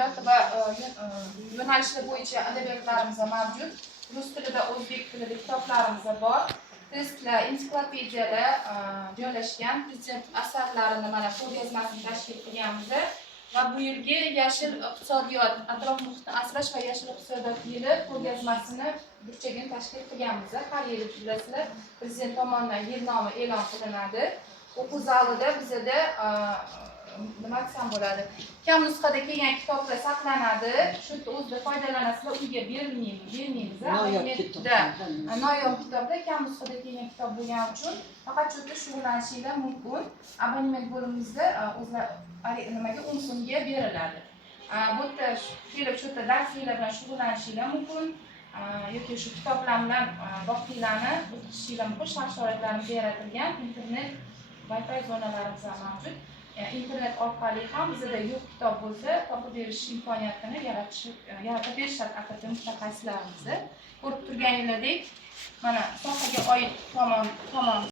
adabiyot va yo'nalishlar bo'yicha adabiyotlarimiz mavjud. Rus tilida, o'zbek tilida kitoblarimiz bor. Testlar, ensiklopediyalar joylashgan. Prezident asarlarini mana ko'rgazmasini tashkil qilganmiz. Va bu yilgi yashil iqtisodiyot, atrof muhitni asrash va yashil iqtisodiyot yili ko'rgazmasini burchagini tashkil qilganmiz. Har yili bilasizlar, prezident tomonidan yil nomi e'lon qilinadi. O'quv zalida bizda nima desam bo'ladi? Kam nusxada kelgan kitoblar saqlanadi. Shu o'zida foydalanasizlar, uyga bermaymiz. Noyob kitoblar kam nusxada kelgan kitob bo'lgani uchun faqat shu yerda shug'ullanishingiz mumkin. Abonement bo'limimizda o'zlar nimaga 10 so'mga beriladi. Bu yerda kelib shu yerda darsliklar bilan shug'ullanishingiz mumkin. Yoki shu kitoblar bilan vaqtlarni o'tkazishingiz mumkin. Shart-sharoitlarimiz yaratilgan. Internet Wi-Fi zonalarimiz mavjud. Internet orqali ham bizda yo'q kitob bo'lsa, topib berish imkoniyatini yaratib berishadi akademik mutaxassislarimiz. Ko'rib turganingizdek, mana sohaga oid tomon